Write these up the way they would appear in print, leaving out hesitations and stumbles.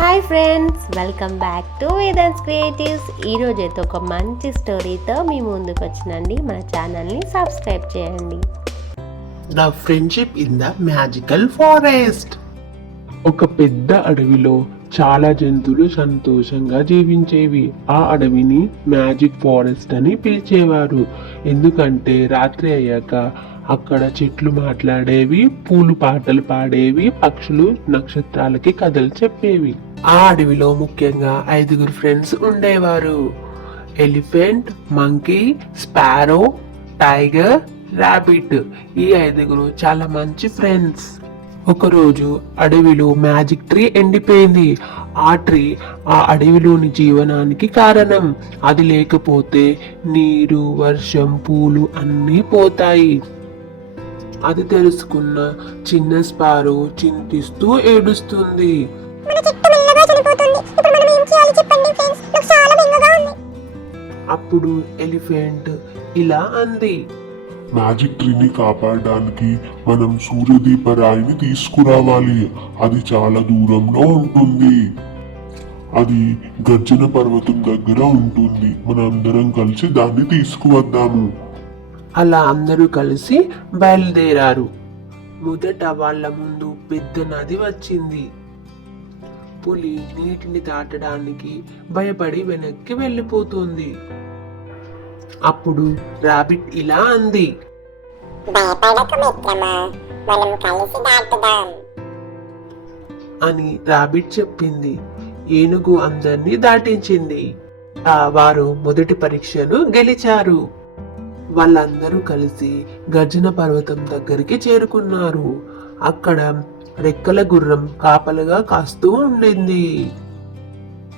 Hi friends, welcome back to Vedant creatives. ఈరోజు అయితే ఒక మంచి స్టోరీతో మీ ముందుకు వచ్చినండి. మన ఛానల్ని సబ్స్క్రైబ్ చేయండి. The friendship in the magical forest. ఒక పెద్ద అడవిలో చాలా జంతువులు సంతోషంగా జీవించేవి. ఆ అడవిని మ్యాజిక్ ఫారెస్ట్ అని పిలిచేవారు. ఎందుకంటే రాత్రి అయ్యాక అక్కడ చెట్లు మాట్లాడేవి, పూలు పాటలు పాడేవి, పక్షులు నక్షత్రాలకి కథలు చెప్పేవి. ఆ అడవిలో ముఖ్యంగా 5 ఫ్రెండ్స్ ఉండేవారు. Elephant, monkey, sparrow, tiger, rabbit. ఈ 5 చాలా మంచి ఫ్రెండ్స్. ఒకరోజు అడవిలో మ్యాజిక్ ట్రీ ఎండిపోయింది. ఆ ట్రీ ఆ అడవిలోని జీవనానికి కారణం. అది లేకపోతే నీరు, వర్షం, పూలు అన్నీ పోతాయి. అది తెలుసుకున్న చిన్న స్పారో చింతిస్తూ ఏడుస్తుంది. అప్పుడు ఎలిఫెంట్ ఇలా అంది, మ్యాజిక్ ట్రీని కాపాడడానికి మనం సూర్యదీపరాయిని తీసుకురావాలి. అది చాలా దూరంలో ఉంటుంది. అది గర్జన పర్వతం దగ్గర ఉంటుంది. మనందరం కలిసి దాన్ని తీసుకువద్దాము. అలా అందరూ కలిసి బయలుదేరారు. మొదట వాళ్ళ ముందు పెద్ద నది వచ్చింది. పులి నీటిని దాటడానికి భయపడి వెనక్కి వెళ్ళిపోతుంది. అప్పుడు రాబిట్ ఇలా అంది, అని రాబిట్ చెప్పింది. ఏనుగు అందరినీ దాటించింది. వారు మొదటి పరీక్షను గెలిచారు. వాళ్ళందరూ కలిసి గర్జన పర్వతం దగ్గరికి చేరుకున్నారు. అక్కడ రెక్కల గుర్రం కాపలుగా కాస్తూ ఉండింది.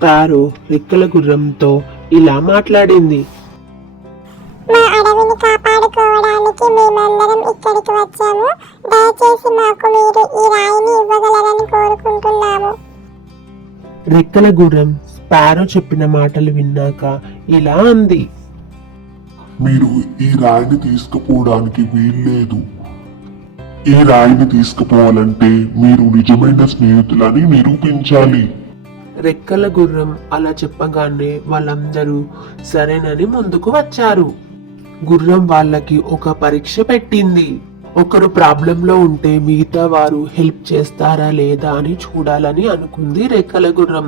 తారు రెక్కల గుర్రంతో ఇలా మాట్లాడింది, మా అడవిని కాపాడుకోవడానికి మేమందరం ఇక్కడికి వచ్చాము. దయచేసి మాకు మీరు ఈ రాయిని ఇవ్వగలరని కోరుకుంటున్నాము. రెక్కల గుర్రం స్పారో చెప్పిన మాటలు విన్నాక ఇలా అంది, మీరు ఈ రాయిని తీసుకుపోవడానికి వీల్లేదు. ఈ రాయిని తీసుకుపోవాలంటే మీరు నిజమైన స్నేహితులని నిరూపించాలి. రెక్కల గుర్రం అలా చెప్పగానే వాళ్ళందరూ సరేనని ముందుకు వచ్చారు. గుర్రం వాళ్ళకి ఒక పరీక్ష పెట్టింది. ఒకరు ప్రాబ్లంలో ఉంటే మిగతా వారు హెల్ప్ చేస్తారా లేదా అని చూడాలని అనుకుంది రెక్కల గుర్రం.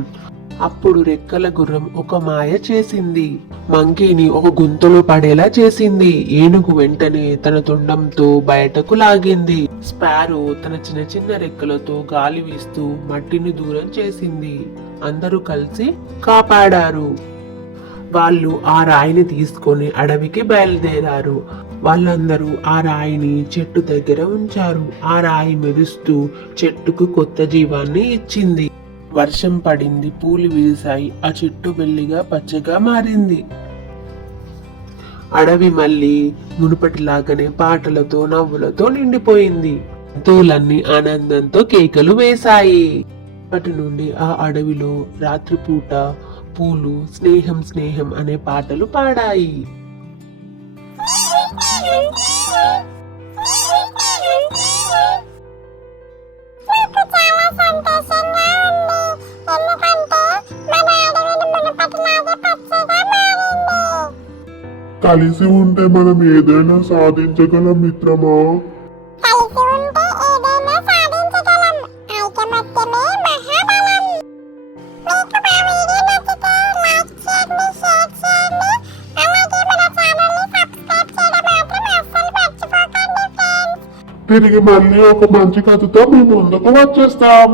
అప్పుడు రెక్కల గుర్రం ఒక మాయ చేసింది. మంకీని ఒక గుంతలో పడేలా చేసింది. ఏనుగు వెంటనే తన తొండంతో బయటకు లాగింది. స్పారో తన చిన్న చిన్న రెక్కలతో గాలి వీస్తూ మట్టిని దూరం చేసింది. అందరూ కలిసి కాపాడారు. వాళ్ళు ఆ రాయిని తీసుకొని అడవికి బయలుదేరారు. వాళ్ళందరూ ఆ రాయిని చెట్టు దగ్గర ఉంచారు. ఆ రాయి మెరుస్తూ చెట్టుకు కొత్త జీవాన్ని ఇచ్చింది. వర్షం పడింది, పూలు విరిశాయి. ఆ చెట్టు మెల్లిగా పచ్చగా మారింది. అడవి మళ్ళీ మునుపటిలాగానే పాటలతో నవ్వులతో నిండిపోయింది. జంతువులన్నీ ఆనందంతో కేకలు వేశాయి. అప్పటి నుండి ఆ అడవిలో రాత్రిపూట పూలు స్నేహం స్నేహం అనే పాటలు పాడాయి. కలిసి ఉంటే మనం ఏదైనా సాధించగలం మిత్రమా. తిరిగి మళ్ళీ ఒక మంచి కథతో మీ ముందుకు వచ్చేస్తాం.